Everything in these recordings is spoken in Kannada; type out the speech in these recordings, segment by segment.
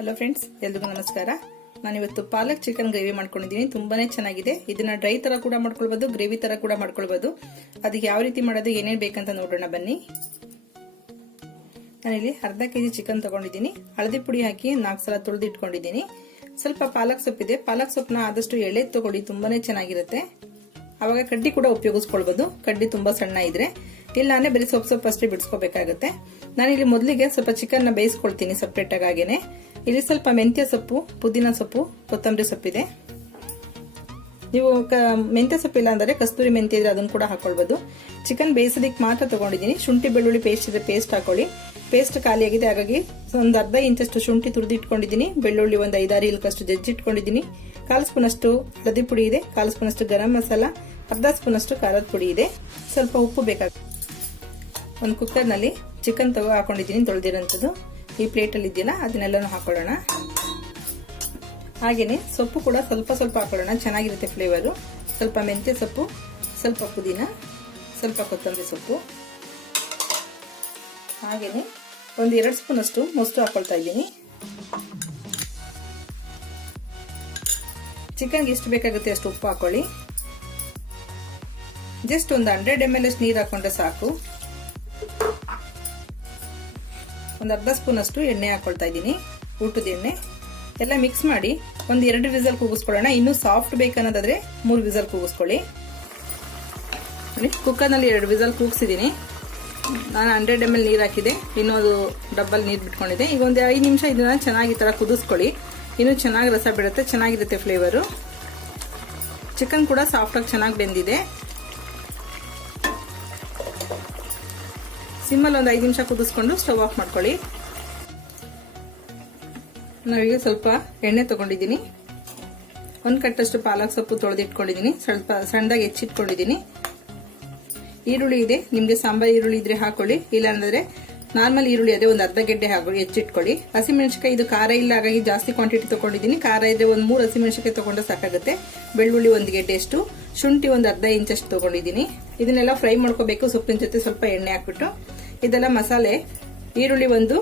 ಹಲೋ ಫ್ರೆಂಡ್ಸ್ ಎಲ್ರಿಗೂ ನಮಸ್ಕಾರ. ನಾನಿವತ್ತು ಪಾಲಕ್ ಚಿಕನ್ ಗ್ರೇವಿ ಮಾಡ್ಕೊಂಡಿದ್ದೀನಿ. ತುಂಬಾನೇ ಚೆನ್ನಾಗಿದೆ. ಇದನ್ನ ಡ್ರೈ ತರ ಕೂಡ ಮಾಡ್ಕೊಳ್ಬೋದು ಗ್ರೇವಿ ತರ ಕೂಡ ಮಾಡ್ಕೊಳ್ಬೋದು. ಅದಕ್ಕೆ ಯಾವ ರೀತಿ ಮಾಡೋದು, ಏನೇನು ಬೇಕಂತ ನೋಡೋಣ ಬನ್ನಿ. ನಾನಿಲ್ಲಿ ಅರ್ಧ ಕೆ ಜಿ ಚಿಕನ್ ತಗೊಂಡಿದ್ದೀನಿ. ಹಳದಿ ಪುಡಿ ಹಾಕಿ ನಾಲ್ಕು ಸಲ ತೊಳೆದು ಇಟ್ಕೊಂಡಿದ್ದೀನಿ ಸ್ವಲ್ಪ ಪಾಲಕ್ ಸೊಪ್ಪಿದೆ ಪಾಲಕ್ ಸೊಪ್ಪನ್ನ ಆದಷ್ಟು ಎಳೆ ತಗೊಳ್ಳಿ, ತುಂಬಾನೇ ಚೆನ್ನಾಗಿರುತ್ತೆ. ಅವಾಗ ಕಡ್ಡಿ ಕೂಡ ಉಪಯೋಗಿಸ್ಕೊಳ್ಬೋದು. ಕಡ್ಡಿ ತುಂಬಾ ಸಣ್ಣ ಇದ್ರೆ. ಇಲ್ಲ ಅಂದ್ರೆ ಬರೀ ಸೊಪ್ಪು ಸೊಪ್ಪು ಅಷ್ಟೇ ಬಿಡಿಸ್ಕೋಬೇಕಾಗುತ್ತೆ. ಇಲ್ಲಿ ಮೊದಲಿಗೆ ಸ್ವಲ್ಪ ಚಿಕನ್ನ ಬೇಯಿಸ್ಕೊಳ್ತೀನಿ ಸಪ್ರೇಟ್ ಆಗಾಗೇನೆ. ಇಲ್ಲಿ ಸ್ವಲ್ಪ ಮೆಂತ್ಯ ಸೊಪ್ಪು, ಪುದೀನ ಸೊಪ್ಪು, ಕೊತ್ತಂಬರಿ ಸೊಪ್ಪಿದೆ. ನೀವು ಮೆಂತ್ಯ ಸೊಪ್ಪು ಇಲ್ಲ ಅಂದರೆ ಕಸ್ತೂರಿ ಮೆಂತ್ಯ ಇದ್ರೆ ಅದನ್ನು ಕೂಡ ಹಾಕೊಳ್ಬಹುದು ಚಿಕನ್ ಬೇಯಿಸೋದಕ್ಕೆ ಮಾತ್ರ ತಗೊಂಡಿದ್ದೀನಿ. ಶುಂಠಿ, ಬೆಳ್ಳುಳ್ಳಿ ಪೇಸ್ಟ್ ಇದ್ರೆ ಪೇಸ್ಟ್ ಹಾಕೊಳ್ಳಿ. ಪೇಸ್ಟ್ ಖಾಲಿಯಾಗಿದೆ ಹಾಗಾಗಿ ಒಂದು ಅರ್ಧ ಇಂಚಷ್ಟು ಶುಂಠಿ ತುರಿದಿಟ್ಕೊಂಡಿದ್ದೀನಿ ಬೆಳ್ಳುಳ್ಳಿ ಒಂದು ಐದಾರು ಇಲ್ಕಷ್ಟು ಜಜ್ಜಿಟ್ಕೊಂಡಿದ್ದೀನಿ ಕಾಲು ಸ್ಪೂನ್ ಅಷ್ಟು ಹಳದಿ ಪುಡಿ ಇದೆ. ಕಾಲು ಸ್ಪೂನ್ ಅಷ್ಟು ಗರಂ ಮಸಾಲ, ಅರ್ಧ ಸ್ಪೂನ್ ಅಷ್ಟು ಖಾರದ ಪುಡಿ ಇದೆ. ಸ್ವಲ್ಪ ಉಪ್ಪು ಬೇಕಾಗುತ್ತೆ. ಒಂದು ಕುಕ್ಕರ್ನಲ್ಲಿ ಚಿಕನ್ ತಗೋ ಹಾಕೊಂಡಿದ್ದೀನಿ, ತೊಳೆದಿರೋಂಥದ್ದು. ಈ ಪ್ಲೇಟಲ್ಲಿ ಇದೆಯಲ್ಲ, ಅದನ್ನೆಲ್ಲನೂ ಹಾಕೊಳ್ಳೋಣ. ಹಾಗೆಯೇ ಸೊಪ್ಪು ಕೂಡ ಸ್ವಲ್ಪ ಸ್ವಲ್ಪ ಹಾಕೊಳ್ಳೋಣ, ಚೆನ್ನಾಗಿರುತ್ತೆ ಫ್ಲೇವರು. ಸ್ವಲ್ಪ ಮೆಂತ್ಯ ಸೊಪ್ಪು, ಸ್ವಲ್ಪ ಪುದೀನ, ಸ್ವಲ್ಪ ಕೊತ್ತಂಬರಿ ಸೊಪ್ಪು. ಹಾಗೆಯೇ ಒಂದು ಎರಡು ಸ್ಪೂನ್ ಅಷ್ಟು ಮೊಸರು ಹಾಕೊಳ್ತಾ ಇದ್ದೀನಿ. ಚಿಕನ್ಗೆ ಎಷ್ಟು ಬೇಕಾಗುತ್ತೆ ಅಷ್ಟು ಉಪ್ಪು ಹಾಕೊಳ್ಳಿ. ಜಸ್ಟ್ ಒಂದು ಹಂಡ್ರೆಡ್ ಎಂ ಎಲ್ ಅಷ್ಟು ನೀರು ಹಾಕೊಂಡ್ರೆ ಸಾಕು. ಒಂದು ಅರ್ಧ ಸ್ಪೂನ್ ಅಷ್ಟು ಎಣ್ಣೆ ಹಾಕ್ಕೊಳ್ತಾ ಇದ್ದೀನಿ, ಊಟದ ಎಣ್ಣೆ. ಎಲ್ಲ ಮಿಕ್ಸ್ ಮಾಡಿ ಒಂದು ಎರಡು ವಿಸಲ್ ಕೂಗಿಸ್ಕೊಳ್ಳೋಣ. ಇನ್ನೂ ಸಾಫ್ಟ್ ಬೇಕನ್ನೋದಾದರೆ ಮೂರು ವಿಸಲ್ ಕೂಗಿಸ್ಕೊಳ್ಳಿ. ಕುಕ್ಕರ್ನಲ್ಲಿ ಎರಡು ವಿಸಲ್ ಕೂಗಿಸಿದ್ದೀನಿ. ನಾನು ಹಂಡ್ರೆಡ್ ಎಂ ಎಲ್ ನೀರು ಹಾಕಿದೆ. ಇನ್ನೊಂದು ಡಬ್ಬಲ್ ನೀರು ಬಿಟ್ಕೊಂಡಿದೆ. ಈಗ ಒಂದು ಐದು ನಿಮಿಷ ಇದನ್ನ ಚೆನ್ನಾಗಿ ಥರ ಕುದಿಸ್ಕೊಳ್ಳಿ. ಇನ್ನೂ ಚೆನ್ನಾಗಿ ರಸ ಬಿಡುತ್ತೆ, ಚೆನ್ನಾಗಿರುತ್ತೆ ಫ್ಲೇವರು ಚಿಕನ್ ಕೂಡ ಸಾಫ್ಟಾಗಿ ಚೆನ್ನಾಗಿ ಬೆಂದಿದೆ. ಸಿಮ್ಮಲ್ಲಿ ಒಂದು ಐದು ನಿಮಿಷ ಕುದಿಸ್ಕೊಂಡು ಸ್ಟವ್ ಆಫ್ ಮಾಡ್ಕೊಳ್ಳಿ. ನಾವೀಗ ಸ್ವಲ್ಪ ಎಣ್ಣೆ ತಗೊಂಡಿದ್ದೀನಿ. ಒಂದು ಕಟ್ಟಷ್ಟು ಪಾಲಕ್ ಸೊಪ್ಪು ತೊಳೆದಿಟ್ಕೊಂಡಿದ್ದೀನಿ. ಸ್ವಲ್ಪ ಸಣ್ಣದಾಗಿ ಹೆಚ್ಚಿಟ್ಕೊಂಡಿದ್ದೀನಿ. ಈರುಳ್ಳಿ ಇದೆ. ನಿಮಗೆ ಸಾಂಬಾರ್ ಈರುಳ್ಳಿ ಇದ್ರೆ ಹಾಕೊಳ್ಳಿ. ಇಲ್ಲ ಅಂದ್ರೆ ನಾರ್ಮಲ್ ಈರುಳ್ಳಿ ಅದೇ ಒಂದು ಅರ್ಧ ಗೆಡ್ಡೆ ಹಾಕೊಳ್ಳಿ ಹೆಚ್ಚಿಟ್ಕೊಳ್ಳಿ. ಹಸಿಮೆಣಸಿಕಾಯಿ ಇದು ಖಾರ ಇಲ್ಲ, ಹಾಗಾಗಿ ಜಾಸ್ತಿ ಕ್ವಾಂಟಿಟಿ ತಗೊಂಡಿದ್ದೀನಿ. ಖಾರ ಇದ್ರೆ ಒಂದು ಮೂರು ಹಸಿಮೆಣಸಿಕಾಯಿ ತಗೊಂಡ್ರೆ ಸಾಕಾಗುತ್ತೆ. ಬೆಳ್ಳುಳ್ಳಿ ಒಂದು ಗೆಡ್ಡೆ ಅಷ್ಟು ಶುಂಠಿ ಒಂದು ಅರ್ಧ ಇಂಚಷ್ಟು ತಗೊಂಡಿದ್ದೀನಿ. ಇದನ್ನೆಲ್ಲ ಫ್ರೈ ಮಾಡ್ಕೋಬೇಕು. ಸೊಪ್ಪಿನ ಜೊತೆ ಸ್ವಲ್ಪ ಎಣ್ಣೆ ಹಾಕ್ಬಿಟ್ಟು. ಇದೆಲ್ಲ ಮಸಾಲೆ, ಈರುಳ್ಳಿ ಒಂದು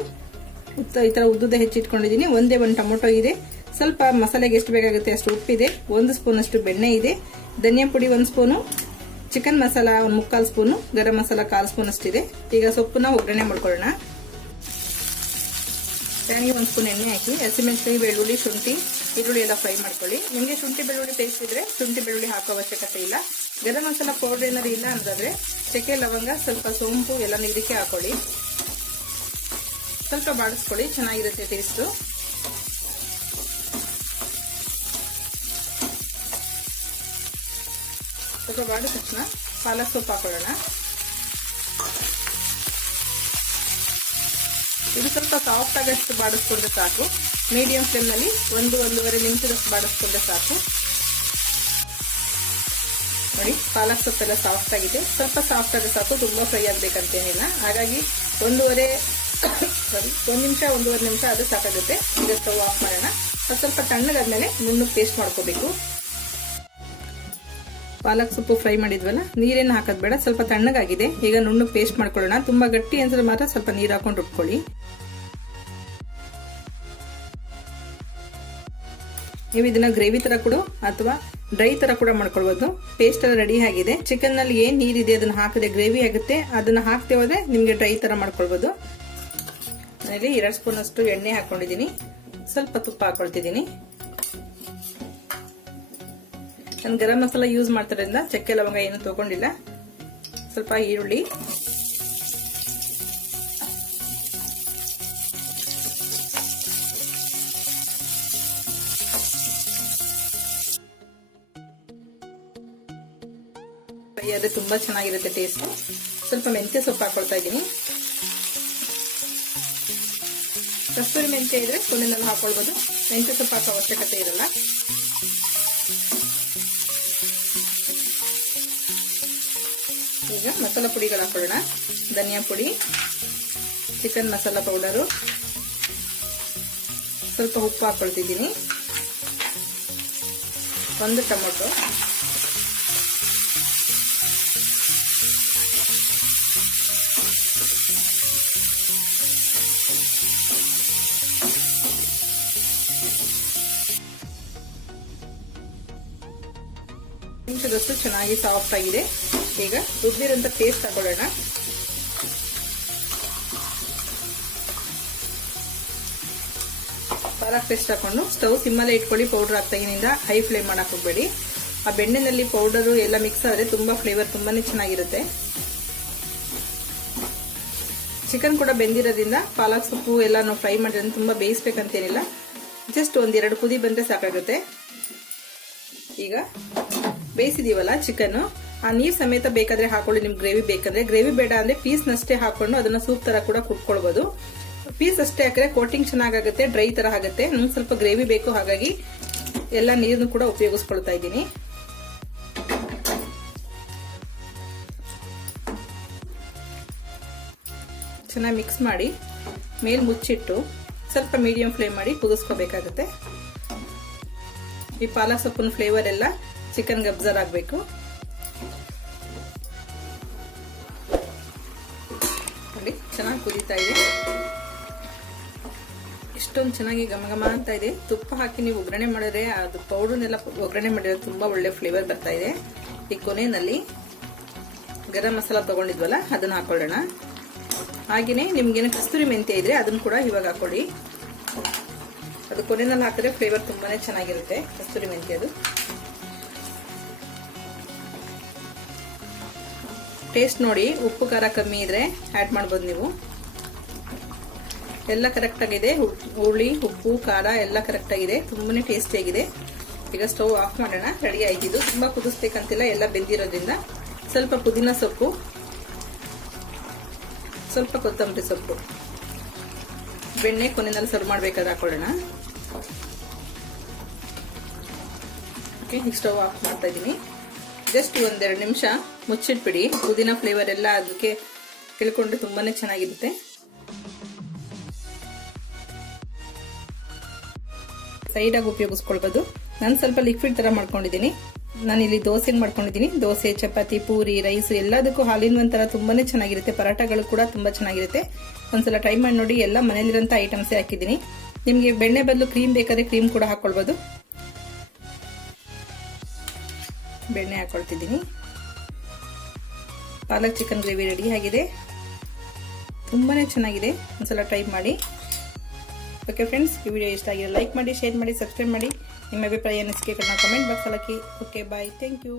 ಈ ತರ ಉದ್ದುದ ಹೆಚ್ಚಿಟ್ಕೊಂಡಿದ್ದೀನಿ ಒಂದೇ ಒಂದು ಟೊಮೊಟೊ ಇದೆ. ಸ್ವಲ್ಪ ಮಸಾಲೆಗೆ ಎಷ್ಟು ಬೇಕಾಗುತ್ತೆ ಅಷ್ಟು ಉಪ್ಪಿದೆ. ಒಂದು ಸ್ಪೂನ್ ಅಷ್ಟು ಬೆಣ್ಣೆ ಇದೆ. ಧನಿಯಾ ಪುಡಿ ಒಂದು ಸ್ಪೂನು, ಚಿಕನ್ ಮಸಾಲ ಒಂದು ಮುಕ್ಕಾಲು ಸ್ಪೂನು, ಗರಂ ಮಸಾಲ ಕಾಲು ಸ್ಪೂನ್ ಅಷ್ಟಿದೆ ಈಗ ಸೊಪ್ಪನ್ನ ಒಗ್ಗರಣೆ ಮಾಡ್ಕೊಳ್ಳೋಣ. ಪ್ಯಾನಿಗೆ ಒಂದು ಸ್ಪೂನ್ ಎಣ್ಣೆ ಹಾಕಿ, ಹಸಿಮೆಣಸಿನಕಾಯಿ, ಬೆಳ್ಳುಳ್ಳಿ, ಶುಂಠಿ, ಈರುಳ್ಳಿ ಎಲ್ಲ ಫ್ರೈ ಮಾಡ್ಕೊಳ್ಳಿ. ನಿಮಗೆ ಶುಂಠಿ, ಬೆಳ್ಳುಳ್ಳಿ ಇದ್ರೆ ಶುಂಠಿ, ಬೆಳ್ಳುಳ್ಳಿ ಹಾಕೋ ಅವಶ್ಯಕತೆ ಇಲ್ಲ. ಗರಂ ಮಸಾಲ ಪೌಡರ್ ಏನಾದ್ರು ಇಲ್ಲ ಅಂತಂದ್ರೆ ಚಕ್ಕೆ, ಲವಂಗ, ಸ್ವಲ್ಪ ಸೋಂಪು, ಎಲ್ಲ ಇದಕ್ಕೆ ಹಾಕೊಳ್ಳಿ. ಸ್ವಲ್ಪ ಬಾಡಿಸ್ಕೊಳ್ಳಿ, ಚೆನ್ನಾಗಿರುತ್ತೆ ಟೇಸ್ಟು ಸ್ವಲ್ಪ ಬಾಡಿದ ತಕ್ಷಣ ಪಾಲಕ್ ಸೊಪ್ಪು ಹಾಕೊಳ್ಳೋಣ. ಇದು ಸ್ವಲ್ಪ ಸಾಫ್ಟ್ ಆಗಷ್ಟು ಬಾಡಿಸ್ಕೊಂಡ್ರೆ ಸಾಕು. ಮೀಡಿಯಂ ಫ್ಲೇಮ್ನಲ್ಲಿ ಒಂದು, ಒಂದೂವರೆ ನಿಮಿಷದಷ್ಟು ಬಾಡಿಸ್ಕೊಂಡ್ರೆ ಸಾಕು. ನೋಡಿ ಪಾಲಕ್ ಸೊಪ್ಪೆಲ್ಲ ಸಾಫ್ಟ್ ಆಗಿದೆ. ಸ್ವಲ್ಪ ಸಾಫ್ಟ್ ಆದ್ರೆ ಸಾಕು, ತುಂಬಾ ಫ್ರೈ ಆಗ್ಬೇಕಂತೇನಿಲ್ಲ. ಹಾಗಾಗಿ ಒಂದೂವರೆ ಸಾರಿ ಒಂದು ನಿಮಿಷ, ಒಂದೂವರೆ ನಿಮಿಷ ಅದು ಸಾಕಾಗುತ್ತೆ. ಈಗ ಸ್ಟವ್ ಆಫ್ ಮಾಡೋಣ. ಅದು ಸ್ವಲ್ಪ ತಣ್ಣಗಾದ್ಮೇಲೆ ನುಣ್ಣಗೆ ಪೇಸ್ಟ್ ಮಾಡ್ಕೋಬೇಕು. ಪಾಲಕ್ ಸೊಪ್ಪು ಫ್ರೈ ಮಾಡಿದ್ವಲ್ಲ, ನೀರೇನು ಹಾಕೋದು ಬೇಡ, ಸ್ವಲ್ಪ ತಣ್ಣಗಾಗಿದೆ. ಈಗ ನುಣ್ಣಗೆ ಪೇಸ್ಟ್ ಮಾಡ್ಕೊಳ್ಳೋಣ. ತುಂಬಾ ಗಟ್ಟಿ ಅಂದರೆ ಮಾತ್ರ ಸ್ವಲ್ಪ ನೀರು ಹಾಕೊಂಡು ಉಟ್ಕೊಳ್ಳಿ ನೀವು ಇದನ್ನ ಗ್ರೇವಿ ತರ ಕೂಡ ಅಥವಾ ಡ್ರೈ ತರ ಕೂಡ ಮಾಡ್ಕೊಳ್ಬಹುದು ಪೇಸ್ಟ್ ಎಲ್ಲ ರೆಡಿ ಆಗಿದೆ. ಚಿಕನ್ನಲ್ಲಿ ಏನ್ ನೀರಿದೆ ಅದನ್ನ ಹಾಕಿದ್ರೆ ಗ್ರೇವಿ ಆಗುತ್ತೆ. ಅದನ್ನ ಹಾಕ್ತೆ ಹೋದ್ರೆ ನಿಮ್ಗೆ ಡ್ರೈ ತರ ಮಾಡ್ಕೊಳ್ಬಹುದು ನಾನಿಲ್ಲಿ ಎರಡು ಸ್ಪೂನ್ ಅಷ್ಟು ಎಣ್ಣೆ ಹಾಕೊಂಡಿದ್ದೀನಿ. ಸ್ವಲ್ಪ ತುಪ್ಪ ಹಾಕೊಳ್ತಿದ್ದೀನಿ. ನಾನು ಗರಂ ಮಸಾಲ ಯೂಸ್ ಮಾಡ್ತಾರಿಂದ ಚಕ್ಕೆ ಲವಂಗ ಏನು ತಗೊಂಡಿಲ್ಲ. ಸ್ವಲ್ಪ ಈರುಳ್ಳಿ. ಅದೇ ತುಂಬಾ ಚೆನ್ನಾಗಿರುತ್ತೆ ಟೇಸ್ಟ್ ಸ್ವಲ್ಪ ಮೆಂತ್ಯ ಸೊಪ್ಪು ಹಾಕೊಳ್ತಾ ಇದ್ದೀನಿ. ಕಸ್ತೂರಿ ಮೆಂತ್ಯ ಇದ್ರೆ ಕೊನೆಯಲ್ಲಿ ಹಾಕೊಳ್ಬೋದು. ಮೆಂತ್ಯ ಸೊಪ್ಪು ಹಾಕೋ ಅವಶ್ಯಕತೆ ಇರಲ್ಲ. ಈಗ ಮಸಾಲ ಪುಡಿಗಳು ಹಾಕೊಳ್ಳೋಣ. ಧನಿಯಾ ಪುಡಿ ಚಿಕನ್ ಮಸಾಲ ಪೌಡರು ಸ್ವಲ್ಪ ಉಪ್ಪು ಹಾಕೊಳ್ತಿದ್ದೀನಿ. ಒಂದು ಟೊಮೊಟೊ. ನಿಮಿಷದಷ್ಟು ಚೆನ್ನಾಗಿ ಸಾಫ್ಟ್ ಆಗಿದೆ. ಈಗ ರುಬ್ಬಿರೋಂಥ ಪೇಸ್ಟ್ ತಗೊಳ್ಳೋಣ. ಪಾಲಕ್ ಪೇಸ್ಟ್ ಹಾಕೊಂಡು ಸ್ಟವ್ ಸಿಮ್ಮಲ್ಲೇ ಇಟ್ಕೊಳ್ಳಿ ಪೌಡರ್ ಹಾಕ್ತಾಗಿನಿಂದ ಹೈ ಫ್ಲೇಮ್ ಮಾಡಕ್ ಹೋಗ್ಬೇಡಿ. ಆ ಬೆಣ್ಣೆನಲ್ಲಿ ಪೌಡರು ಎಲ್ಲ ಮಿಕ್ಸ್ ಆದರೆ ತುಂಬ ಫ್ಲೇವರ್ ತುಂಬಾ ಚೆನ್ನಾಗಿರುತ್ತೆ. ಚಿಕನ್ ಕೂಡ ಬೆಂದಿರೋದ್ರಿಂದ ಪಾಲಕ್ ಸೊಪ್ಪು ಎಲ್ಲ ನಾವು ಫ್ರೈ ಮಾಡಿದ್ರೆ ತುಂಬ ಬೇಯಿಸ್ಬೇಕಂತೇನಿಲ್ಲ. ಜಸ್ಟ್ ಒಂದೆರಡು ಕುದಿ ಬಂದ್ರೆ ಸಾಕಾಗುತ್ತೆ. ಈಗ ಬೇಯಿಸಿದೀವಲ್ಲ ಚಿಕನ್ ಆ ನೀರ್ ಸಮೇತ ಬೇಕಾದ್ರೆ ಹಾಕೊಳ್ಳಿ, ನಿಮ್ಗೆ ಗ್ರೇವಿ ಬೇಕಂದ್ರೆ. ಗ್ರೇವಿ ಬೇಡ ಅಂದ್ರೆ ಪೀಸ್ನಷ್ಟೇ ಹಾಕೊಂಡು ಅದನ್ನ ಸೂಪ್ ತರ ಕೂಡ ಕುಟ್ಕೊಳ್ಬಹುದು ಪೀಸ್ ಅಷ್ಟೇ ಹಾಕಿದ್ರೆ ಕೋಟಿಂಗ್ ಚೆನ್ನಾಗಾಗುತ್ತೆ, ಡ್ರೈ ತರ ಆಗುತ್ತೆ. ನಮ್ಗೆ ಸ್ವಲ್ಪ ಗ್ರೇವಿ ಬೇಕು, ಹಾಗಾಗಿ ಎಲ್ಲ ನೀರನ್ನು ಕೂಡ ಉಪಯೋಗಿಸ್ಕೊಳ್ತಾ ಇದ್ದೀನಿ. ಚೆನ್ನಾಗಿ ಮಿಕ್ಸ್ ಮಾಡಿ, ಮೇಲ್ ಮುಚ್ಚಿಟ್ಟು ಸ್ವಲ್ಪ ಮೀಡಿಯಂ ಫ್ಲೇಮ್ ಮಾಡಿ ಕುದಿಸ್ಕೋಬೇಕಾಗುತ್ತೆ. ಈ ಪಾಲಕ್ ಸೊಪ್ಪಿನ ಫ್ಲೇವರ್ ಎಲ್ಲ ಚಿಕನ್ಗೆ ಗಬ್ಜರ್ ಆಗಬೇಕು. ನೋಡಿ, ಚೆನ್ನಾಗಿ ಕುದೀತಾ ಇದೆ. ಇಷ್ಟೊಂದು ಚೆನ್ನಾಗಿ ಘಮ ಅಂತ ಇದೆ. ತುಪ್ಪ ಹಾಕಿ ನೀವು ಒಗ್ಗರಣೆ ಮಾಡಿದ್ರೆ ಅದು ಪೌಡರ್ನೆಲ್ಲ ಒಗ್ಗರಣೆ ಮಾಡಿದ್ರೆ ತುಂಬಾ ಒಳ್ಳೆ ಫ್ಲೇವರ್ ಬರ್ತಾ ಇದೆ. ಈ ಕೊನೆಯಲ್ಲಿ ಗರಂ ಮಸಾಲ ತಗೊಂಡಿದ್ವಲ್ಲ, ಅದನ್ನ ಹಾಕೊಳ್ಳೋಣ. ಹಾಗೆಯೇ ನಿಮ್ಗೇನು ಕಸ್ತೂರಿ ಮೆಂತ್ಯ ಇದ್ರೆ ಅದನ್ನು ಕೂಡ ಇವಾಗ ಹಾಕೊಳ್ಳಿ. ಅದು ಕೊನೆಯಲ್ಲಿ ಹಾಕಿದ್ರೆ ಫ್ಲೇವರ್ ತುಂಬಾನೇ ಚೆನ್ನಾಗಿರುತ್ತೆ, ಕಸ್ತೂರಿ ಮೆಂತ್ಯ ಅದು ಟೇಸ್ಟ್ ನೋಡಿ, ಉಪ್ಪು, ಖಾರ ಕಮ್ಮಿ ಇದ್ರೆ ಆ್ಯಡ್ ಮಾಡ್ಬೋದು ನೀವು. ಎಲ್ಲ ಕರೆಕ್ಟಾಗಿದೆ ಹುಳಿ, ಉಪ್ಪು, ಖಾರ ಎಲ್ಲ ಕರೆಕ್ಟಾಗಿದೆ ಆಗಿದೆ. ತುಂಬಾನೇ ಟೇಸ್ಟಿ ಆಗಿದೆ. ಈಗ ಸ್ಟವ್ ಆಫ್ ಮಾಡೋಣ. ರೆಡಿ ಆಯ್ತಿದ್ದು ತುಂಬಾ ಕುದಿಸ್ಬೇಕಂತಿಲ್ಲ, ಎಲ್ಲ ಬೆಂದಿರೋದ್ರಿಂದ. ಸ್ವಲ್ಪ ಪುದೀನ ಸೊಪ್ಪು. ಸ್ವಲ್ಪ ಕೊತ್ತಂಬರಿ ಸೊಪ್ಪು. ಬೆಣ್ಣೆ ಕೊನೆಯಲ್ಲಿ ಸರ್ವ್ ಮಾಡ್ಬೇಕಾದ್ರೆ ಹಾಕೊಳ್ಳೋಣ. ಓಕೆ ಈಗ ಸ್ಟವ್ ಆಫ್ ಮಾಡ್ತಾ ಇದ್ದೀನಿ. ಜಸ್ಟ್ ಒಂದೆರಡು ನಿಮಿಷ. ಮುಚ್ಚಿಟ್ಬಿಡಿ. ಪುದೀನ ಫ್ಲೇವರ್ ಎಲ್ಲ ಅದಕ್ಕೆ ತಿಳ್ಕೊಂಡ್ರೆ ತುಂಬಾನೇ ಚೆನ್ನಾಗಿರುತ್ತೆ. ಸೈಡಾಗಿ ಉಪಯೋಗಿಸ್ಕೊಳ್ಬೋದು. ನಾನು ಸ್ವಲ್ಪ ಲಿಕ್ವಿಡ್ ತರ ಮಾಡ್ಕೊಂಡಿದ್ದೀನಿ. ನಾನು ಇಲ್ಲಿ ದೋಸೆ ಮಾಡ್ಕೊಂಡಿದ್ದೀನಿ. ದೋಸೆ, ಚಪಾತಿ, ಪೂರಿ ರೈಸ್ ಎಲ್ಲದಕ್ಕೂ ಹಾಲಿನ ಒಂಥರ ತುಂಬಾನೇ ಚೆನ್ನಾಗಿರುತ್ತೆ. ಪರಾಟಗಳು ಕೂಡ ತುಂಬಾ ಚೆನ್ನಾಗಿರುತ್ತೆ. ಒಂದ್ಸಲ ಟ್ರೈ ಮಾಡಿ ನೋಡಿ. ಎಲ್ಲ ಮನೇಲಿರೋಂಥ ಐಟಮ್ಸೇ ಹಾಕಿದ್ದೀನಿ. ನಿಮಗೆ ಬೆಣ್ಣೆ ಬದಲು ಕ್ರೀಮ್ ಬೇಕಾದ್ರೆ ಕ್ರೀಮ್ ಕೂಡ ಹಾಕ್ಕೊಳ್ಬೋದು ಬೆಣ್ಣೆ ಹಾಕೊಳ್ತಿದ್ದೀನಿ. ಪಾಲಕ್ ಚಿಕನ್ ಗ್ರೇವಿ ರೆಡಿ ಆಗಿದೆ. ತುಂಬಾನೇ ಚೆನ್ನಾಗಿದೆ. ಒಂದ್ಸಲ ಟ್ರೈ ಮಾಡಿ. ಓಕೆ ಫ್ರೆಂಡ್ಸ್ ಈ ವಿಡಿಯೋ ಇಷ್ಟ ಆಗಿದೆ ಲೈಕ್ ಮಾಡಿ ಶೇರ್ ಮಾಡಿ ಸಬ್ಸ್ಕ್ರೈಬ್ ಮಾಡಿ. ನಿಮ್ಮ ಅಭಿಪ್ರಾಯ ಅನಿಸಿಕೆ comment box hockey. Okay bye thank you